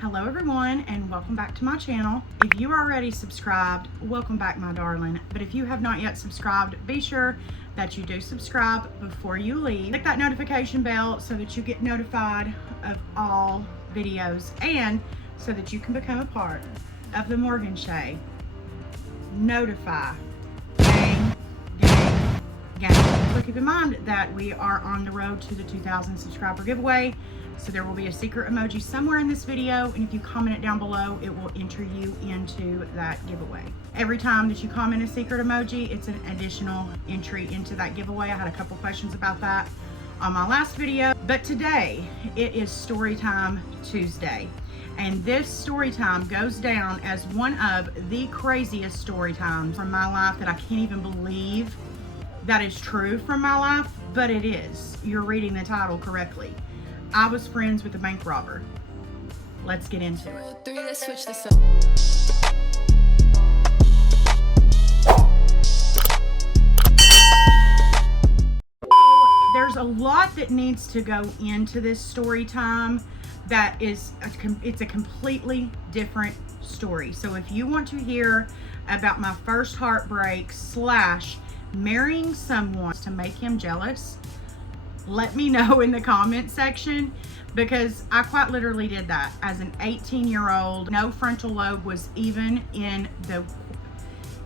Hello everyone, and welcome back to my channel. If you are already subscribed, welcome back my darling. But if you have not yet subscribed, be sure that you do subscribe before you leave. Click that notification bell so that you get notified of all videos and so that you can become a part of the Morgan Shay Notify Gang. So keep in mind that we are on the road to the 2,000 subscriber giveaway. So there will be a secret emoji somewhere in this video, and if you comment it down below, it will enter you into that giveaway. Every time that you comment a secret emoji, it's an additional entry into that giveaway. I had a couple questions about that on my last video, but today it is Storytime Tuesday. And this story time goes down as one of the craziest story times from my life that I can't even believe that is true from my life, but it is. You're reading the title correctly. I was friends with a bank robber. Let's get into it. Let's switch this up. There's a lot that needs to go into this story time. That is, it's a completely different story. So if you want to hear about my first heartbreak / marrying someone to make him jealous, let me know in the comment section, because I quite literally did that as an 18-year-old. No frontal lobe was even in the,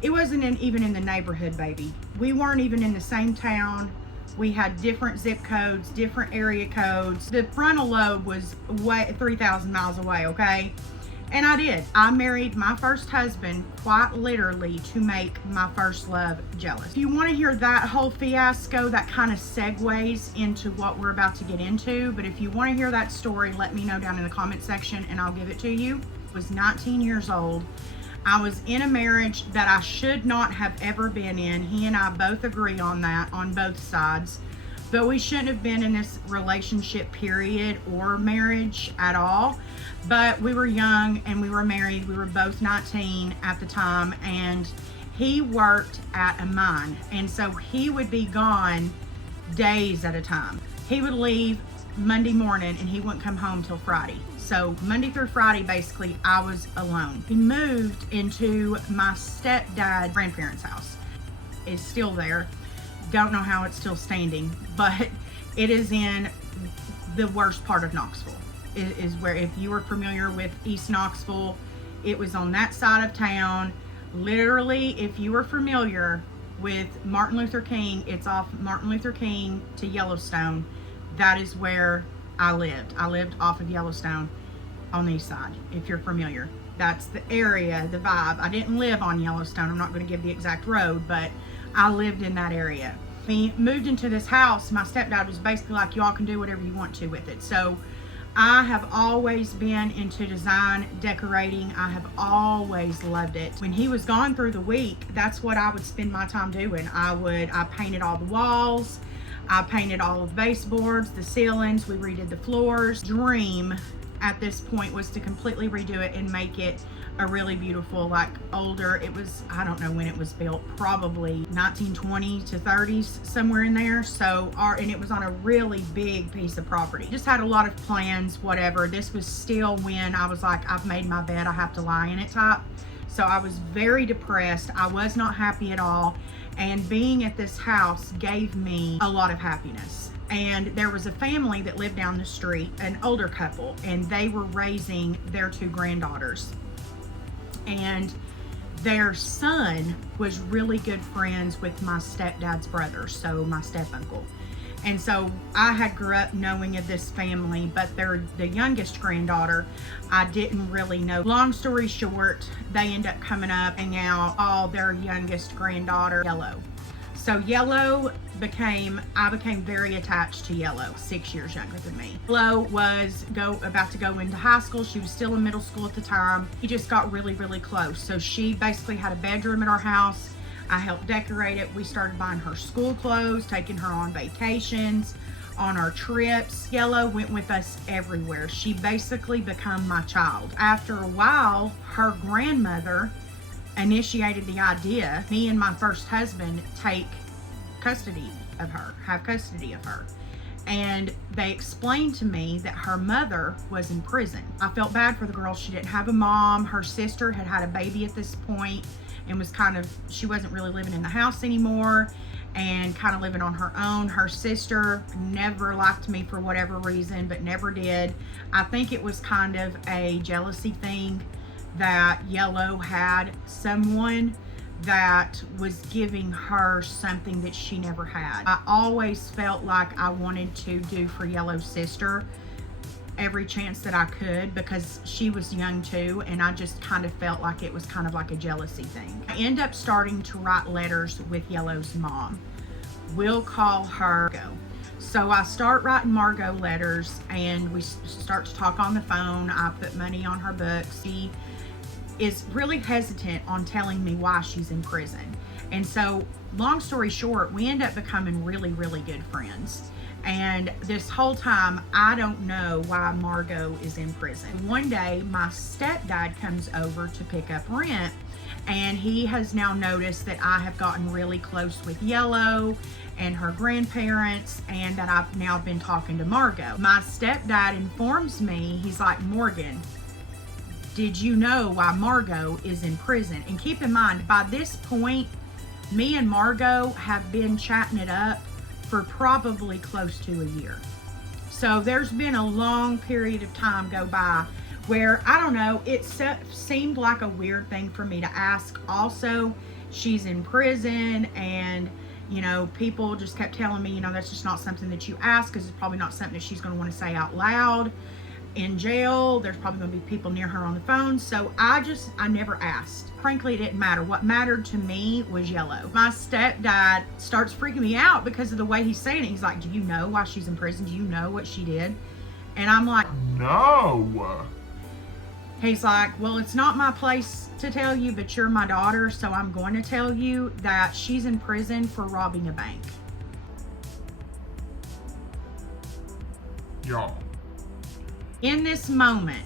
it wasn't even in the neighborhood, baby. We weren't even in the same town. We had different zip codes, different area codes. The frontal lobe was 3,000 miles away, okay? And I did. I married my first husband quite literally to make my first love jealous. If you want to hear that whole fiasco, that kind of segues into what we're about to get into. But if you want to hear that story, let me know down in the comment section and I'll give it to you. I was 19 years old. I was in a marriage that I should not have ever been in. He and I both agree on that on both sides. But we shouldn't have been in this relationship period or marriage at all. But we were young and we were married. We were both 19 at the time, and he worked at a mine. And so he would be gone days at a time. He would leave Monday morning and he wouldn't come home till Friday. So Monday through Friday, basically, I was alone. We moved into my stepdad's grandparents' house. It's still there. Don't know how it's still standing, but it is in the worst part of Knoxville. It is where, if you are familiar with East Knoxville, it was on that side of town. Literally, if you are familiar with Martin Luther King, it's off Martin Luther King to Yellowstone. That is where I lived. I lived off of Yellowstone on the east side, if you're familiar. That's the area, the vibe. I didn't live on Yellowstone. I'm not going to give the exact road, but I lived in that area. We moved into this house. My stepdad was basically like, y'all can do whatever you want to with it. So I have always been into design, decorating. I have always loved it. When he was gone through the week, that's what I would spend my time doing. I painted all the walls. I painted all of the baseboards, the ceilings. We redid the floors. Dream at this point was to completely redo it and make it a really beautiful, like older, it was, I don't know when it was built, probably 1920 to 30s, somewhere in there. So and it was on a really big piece of property. Just had a lot of plans, whatever. This was still when I was like, I've made my bed, I have to lie in it type. So I was very depressed. I was not happy at all. And being at this house gave me a lot of happiness. And there was a family that lived down the street, an older couple, and they were raising their 2 granddaughters. And their son was really good friends with my stepdad's brother, so my step-uncle. And so I had grew up knowing of this family, but the youngest granddaughter, I didn't really know. Long story short, they end up coming up and now all their youngest granddaughter, Yellow. So Yellow I became very attached to Yellow, 6 years younger than me. Yellow was about to go into high school. She was still in middle school at the time. We just got really, really close. So she basically had a bedroom at our house. I helped decorate it. We started buying her school clothes, taking her on vacations, on our trips. Yellow went with us everywhere. She basically became my child. After a while, her grandmother initiated the idea, me and my first husband have custody of her. And they explained to me that her mother was in prison. I felt bad for the girl. She didn't have a mom. Her sister had had a baby at this point and was she wasn't really living in the house anymore and kind of living on her own. Her sister never liked me for whatever reason, but never did. I think it was kind of a jealousy thing that Yellow had someone that was giving her something that she never had. I always felt like I wanted to do for Yellow's sister every chance that I could, because she was young too, and I just kind of felt like it was kind of like a jealousy thing. I end up starting to write letters with Yellow's mom. We'll call her Margot. So I start writing Margot letters, and we start to talk on the phone. I put money on her books. She is really hesitant on telling me why she's in prison. And so, long story short, we end up becoming really, really good friends. And this whole time, I don't know why Margot is in prison. One day, my stepdad comes over to pick up rent, and he has now noticed that I have gotten really close with Yellow and her grandparents, and that I've now been talking to Margot. My stepdad informs me, he's like, Morgan, did you know why Margot is in prison? And keep in mind, by this point, me and Margot have been chatting it up for probably close to a year. So there's been a long period of time go by where, I don't know, it seemed like a weird thing for me to ask. Also, she's in prison, and you know, people just kept telling me, you know, that's just not something that you ask, because it's probably not something that she's going to want to say out loud in jail. There's probably going to be people near her on the phone. So I never asked. Frankly, it didn't matter. What mattered to me was Yellow. My stepdad starts freaking me out because of the way he's saying it. He's like, do you know why she's in prison? Do you know what she did? And I'm like, no. He's like, well, it's not my place to tell you, but you're my daughter, so I'm going to tell you that she's in prison for robbing a bank. Y'all. In this moment,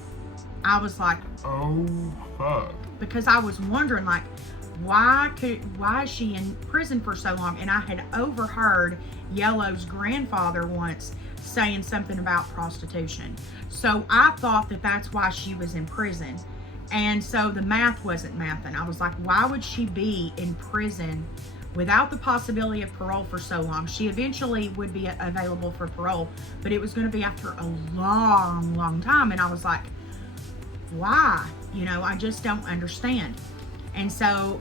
I was like, oh fuck. Because I was wondering, like, why is she in prison for so long? And I had overheard Yellow's grandfather once saying something about prostitution. So I thought that that's why she was in prison. And so the math wasn't mathing. I was like, why would she be in prison without the possibility of parole for so long? She eventually would be available for parole, but it was going to be after a long, long time. And I was like, why? You know, I just don't understand. And so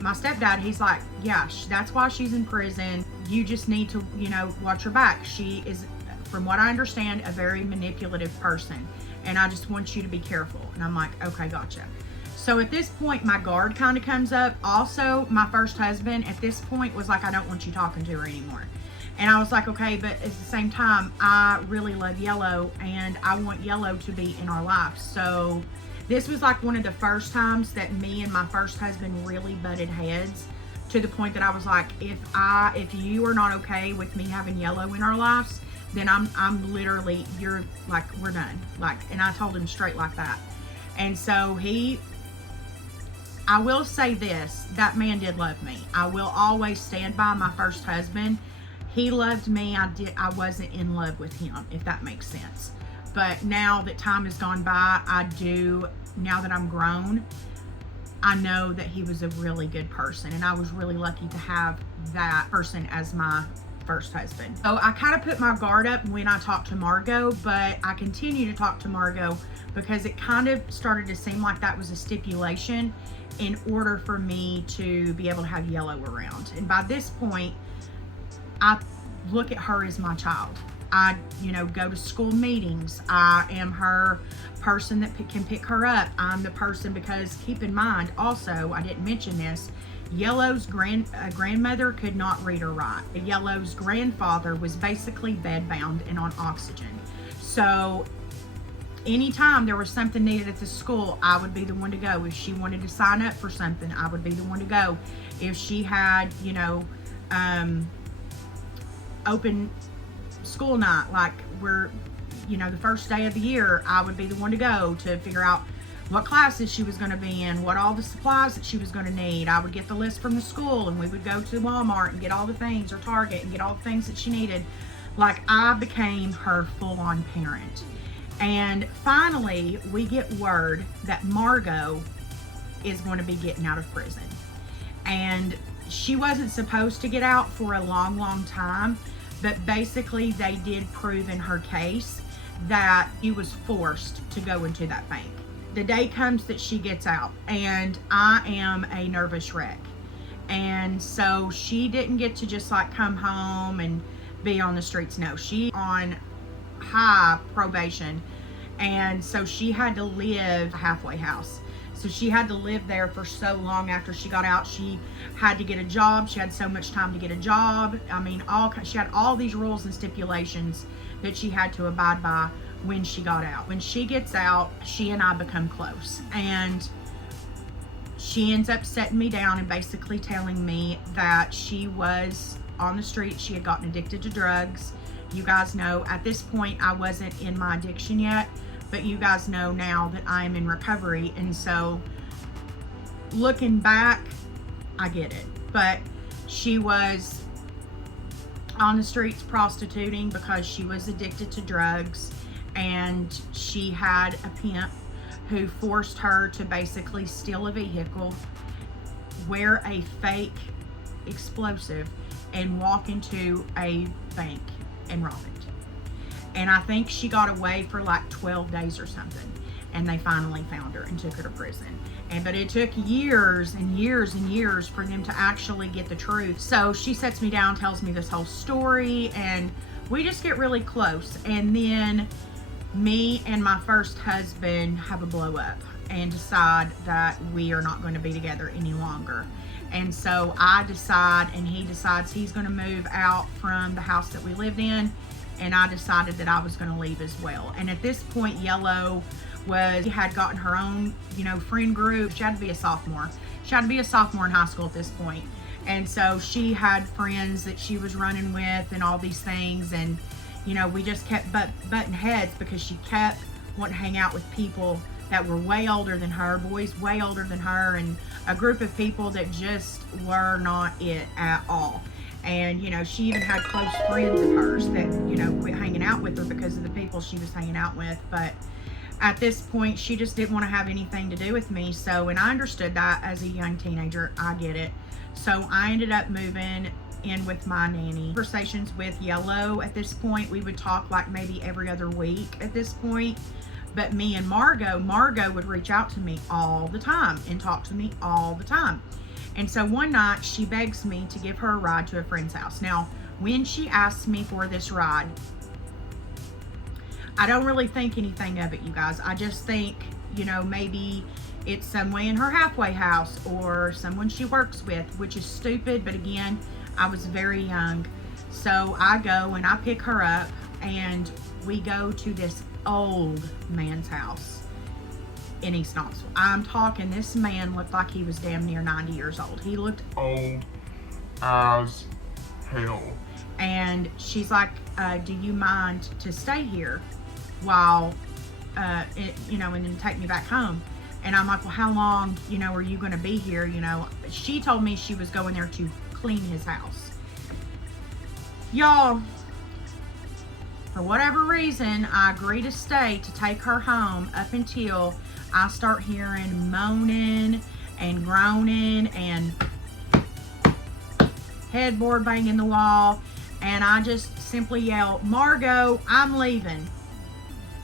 my stepdad, he's like, yeah, that's why she's in prison. You just need to, you know, watch her back. She is, from what I understand, a very manipulative person, and I just want you to be careful. And I'm like, okay, gotcha. So at this point, my guard kind of comes up. Also, my first husband at this point was like, I don't want you talking to her anymore. And I was like, okay, but at the same time, I really love Yellow, and I want Yellow to be in our life. So this was like one of the first times that me and my first husband really butted heads, to the point that I was like, if you are not okay with me having Yellow in our lives, then I'm literally, you're like, we're done. Like, and I told him straight like that. And so I will say this, that man did love me. I will always stand by my first husband. He loved me. I wasn't in love with him, if that makes sense. But now that time has gone by, now that I'm grown, I know that he was a really good person, and I was really lucky to have that person as my first husband. So I kind of put my guard up when I talked to Margot, but I continue to talk to Margot because it kind of started to seem like that was a stipulation in order for me to be able to have Yellow around. And by this point, I look at her as my child. I, go to school meetings. I am her person that can pick her up. I'm the person, because keep in mind, also, I didn't mention this, Yellow's grandmother could not read or write. Yellow's grandfather was basically bedbound and on oxygen. So anytime there was something needed at the school, I would be the one to go. If she wanted to sign up for something, I would be the one to go. If she had, open school night, like we're, the first day of the year, I would be the one to go to figure out what classes she was going to be in, what all the supplies that she was going to need. I would get the list from the school, and we would go to Walmart and get all the things, or Target, and get all the things that she needed. Like, I became her full-on parent. And finally, we get word that Margot is going to be getting out of prison. And she wasn't supposed to get out for a long, long time, but basically they did prove in her case that she was forced to go into that bank. The day comes that she gets out, and I am a nervous wreck. And so she didn't get to just like come home and be on the streets. No, she on high probation, and so she had to live a halfway house. So she had to live there for so long after she got out. She had to get a job. She had so much time to get a job. I mean, she had all these rules and stipulations that she had to abide by when she got out. When she gets out, she and I become close. And she ends up setting me down and basically telling me that she was on the street. She had gotten addicted to drugs. You guys know at this point I wasn't in my addiction yet, but you guys know now that I'm in recovery. And so looking back, I get it. But she was on the streets prostituting because she was addicted to drugs, and she had a pimp who forced her to basically steal a vehicle, wear a fake explosive, and walk into a bank and rob it. And I think she got away for like 12 days or something, and they finally found her and took her to prison. But it took years and years and years for them to actually get the truth. So she sets me down, tells me this whole story, and we just get really close. And then me and my first husband have a blow up and decide that we are not going to be together any longer. And so I decide, and he decides he's going to move out from the house that we lived in, and I decided that I was going to leave as well. And at this point, Yellow had gotten her own, friend group. She had to be a sophomore. She had to be a sophomore in high school at this point. And so she had friends that she was running with and all these things. And, we just kept butting heads because she kept wanting to hang out with people that were way older than her, boys way older than her, and a group of people that just were not it at all. And, she even had close friends of hers that, quit hanging out with her because of the people she was hanging out with. But at this point, she just didn't want to have anything to do with me. So, and I understood that as a young teenager. I get it. So I ended up moving in with my nanny. Conversations with Yellow at this point, we would talk like maybe every other week at this point. But me and Margot would reach out to me all the time and talk to me all the time. And so one night she begs me to give her a ride to a friend's house. Now, when she asks me for this ride, I don't really think anything of it, you guys. I just think, maybe it's some way in her halfway house or someone she works with, which is stupid. But again, I was very young. So I go and I pick her up, and we go to this old man's house in East Knoxville. I'm talking, this man looked like he was damn near 90 years old. He looked old as hell. And she's like, do you mind to stay here while, and then take me back home? And I'm like, well, how long, are you going to be here? She told me she was going there to clean his house. Y'all, for whatever reason, I agree to stay to take her home up until I start hearing moaning and groaning and headboard banging the wall. And I just simply yell, Margot, I'm leaving.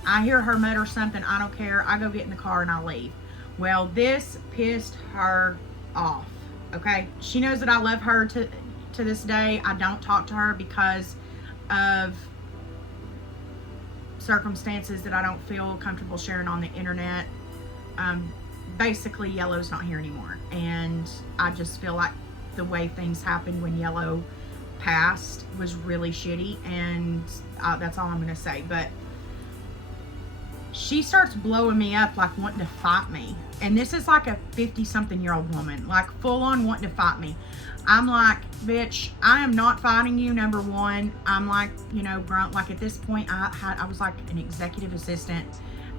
I hear her mutter something. I don't care. I go get in the car and I leave. Well, this pissed her off. Okay. She knows that I love her to this day. I don't talk to her because of circumstances that I don't feel comfortable sharing on the internet. Basically, Yellow's not here anymore, and I just feel like the way things happened when Yellow passed was really shitty, and that's all I'm gonna say. But she starts blowing me up, like wanting to fight me, and this is like a 50-something-year-old woman, like full on wanting to fight me. I'm like, bitch, I am not fighting you, number one. I'm like, grunt. Like at this point, I was like an executive assistant,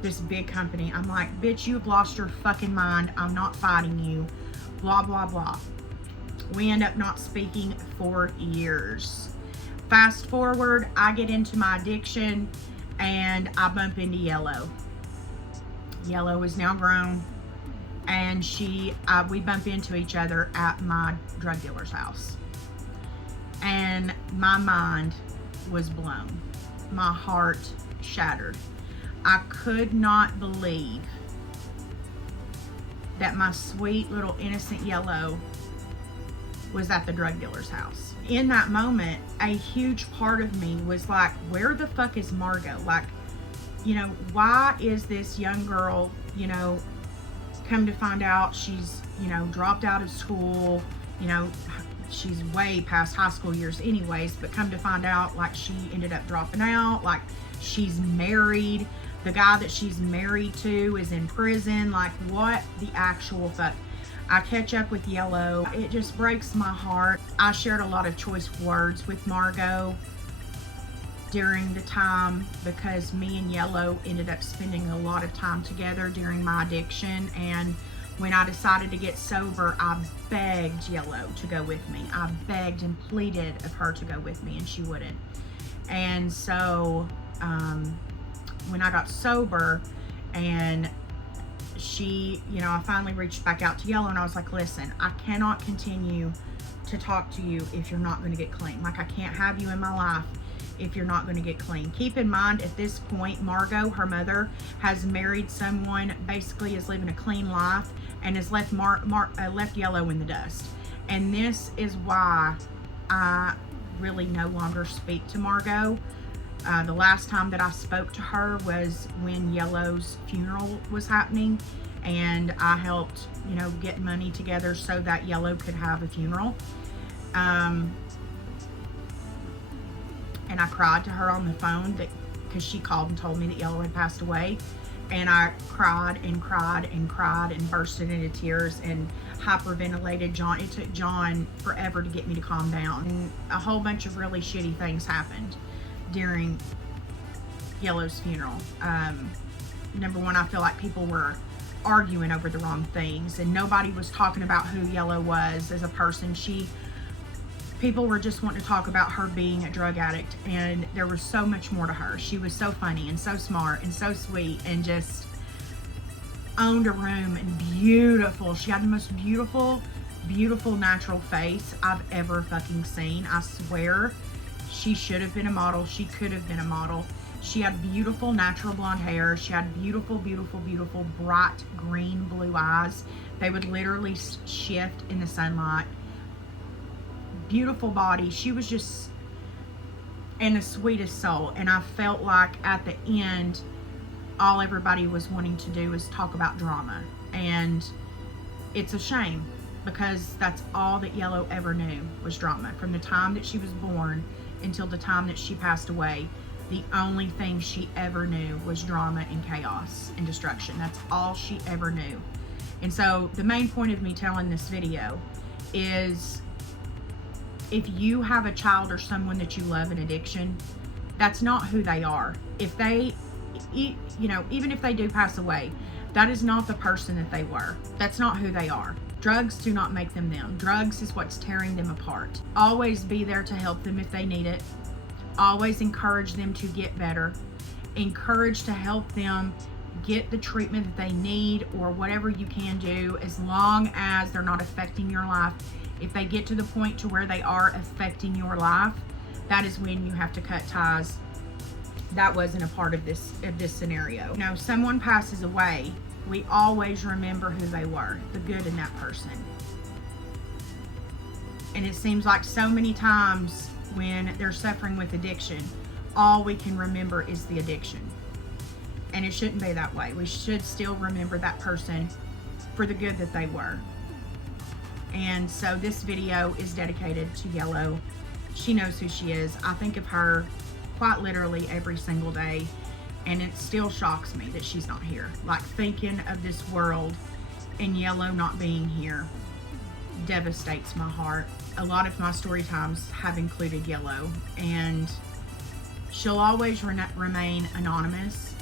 this big company. I'm like, bitch, you've lost your fucking mind. I'm not fighting you. Blah, blah, blah. We end up not speaking for years. Fast forward, I get into my addiction and I bump into Yellow. Yellow is now grown, and we bump into each other at my drug dealer's house. And my mind was blown. My heart shattered. I could not believe that my sweet little innocent Yellow was at the drug dealer's house. In that moment, a huge part of me was like, where the fuck is Margot? Like, you know, why is this young girl, you know, come to find out she's, you know, dropped out of school, you know, she's way past high school years anyways, but come to find out, like, she ended up dropping out, like, she's married, the guy that she's married to is in prison, like, what the actual fuck? I catch up with Yellow. It just breaks my heart. I shared a lot of choice words with Margot during the time because me and Yellow ended up spending a lot of time together during my addiction. And when I decided to get sober, I begged Yellow to go with me. I begged and pleaded of her to go with me, and she wouldn't. And so when I got sober and she, you know, I finally reached back out to Yellow and I was like, listen, I cannot continue to talk to you if you're not going to get clean. Like, I can't have you in my life if you're not going to get clean. Keep in mind, at this point, Margot, her mother, has married someone, basically is living a clean life, and has left left Yellow in the dust. And this is why I really no longer speak to Margot. The last time that I spoke to her was when Yellow's funeral was happening, and I helped, you know, get money together so that Yellow could have a funeral. And I cried to her on the phone because she called and told me that Yellow had passed away. And I cried and cried and cried and bursted into tears and hyperventilated. It took John forever to get me to calm down. And a whole bunch of really shitty things happened during Yellow's funeral. Number one, I feel like people were arguing over the wrong things, and nobody was talking about who Yellow was as a person. People were just wanting to talk about her being a drug addict, and there was so much more to her. She was so funny and so smart and so sweet and just owned a room and beautiful. She had the most beautiful natural face I've ever fucking seen. I swear she should have been a model. She could have been a model. She had beautiful natural blonde hair. She had beautiful bright green blue eyes. They would literally shift in the sunlight. Beautiful body. She was just, and the sweetest soul. And I felt like at the end, all everybody was wanting to do is talk about drama. And it's a shame, because that's all that Yellow ever knew was drama. From the time that she was born until the time that she passed away, the only thing she ever knew was drama and chaos and destruction. That's all she ever knew. And so the main point of me telling this video is, if you have a child or someone that you love in addiction, that's not who they are. If they, you know, even if they do pass away, that is not the person that they were. That's not who they are. Drugs do not make them them. Drugs is what's tearing them apart. Always be there to help them if they need it. Always encourage them to get better. Encourage to help them get the treatment that they need, or whatever you can do, as long as they're not affecting your life. If they get to the point to where they are affecting your life, that is when you have to cut ties. That wasn't a part of this scenario. You know, someone passes away, we always remember who they were, the good in that person. And it seems like so many times when they're suffering with addiction, all we can remember is the addiction. And it shouldn't be that way. We should still remember that person for the good that they were. And so this video is dedicated to Yellow. She knows who she is. I think of her quite literally every single day, and it still shocks me that she's not here. Like, thinking of this world and Yellow not being here devastates my heart. A lot of my story times have included Yellow, and she'll always remain anonymous,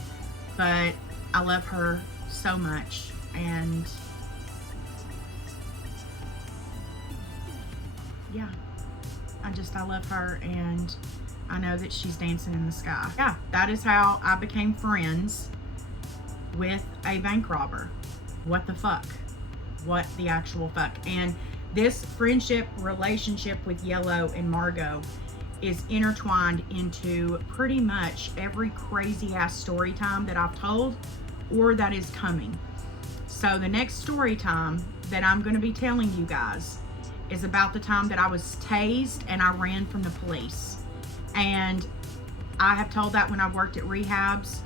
but I love her so much. And yeah, I love her, and I know that she's dancing in the sky. Yeah, that is how I became friends with a bank robber. What the fuck? What the actual fuck? And this friendship relationship with Yellow and Margot is intertwined into pretty much every crazy ass story time that I've told or that is coming. So the next story time that I'm going to be telling you guys is about the time that I was tased and I ran from the police. And I have told that when I worked at rehabs,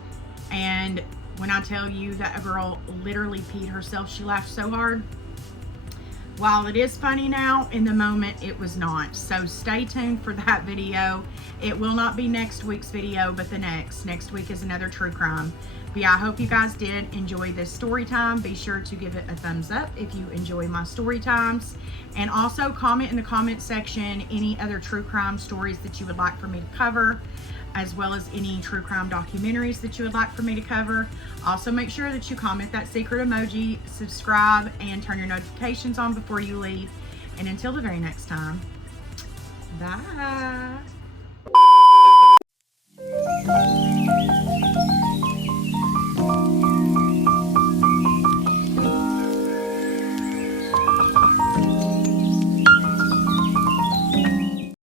and when I tell you that a girl literally peed herself, she laughed so hard. While it is funny now, in the moment it was not. So stay tuned for that video. It will not be next week's video, but the next. Next week is another true crime. But yeah, I hope you guys did enjoy this story time. Be sure to give it a thumbs up if you enjoy my story times. And also comment in the comment section any other true crime stories that you would like for me to cover, as well as any true crime documentaries that you would like for me to cover. Also, make sure that you comment that secret emoji, subscribe, and turn your notifications on before you leave. And until the very next time, bye.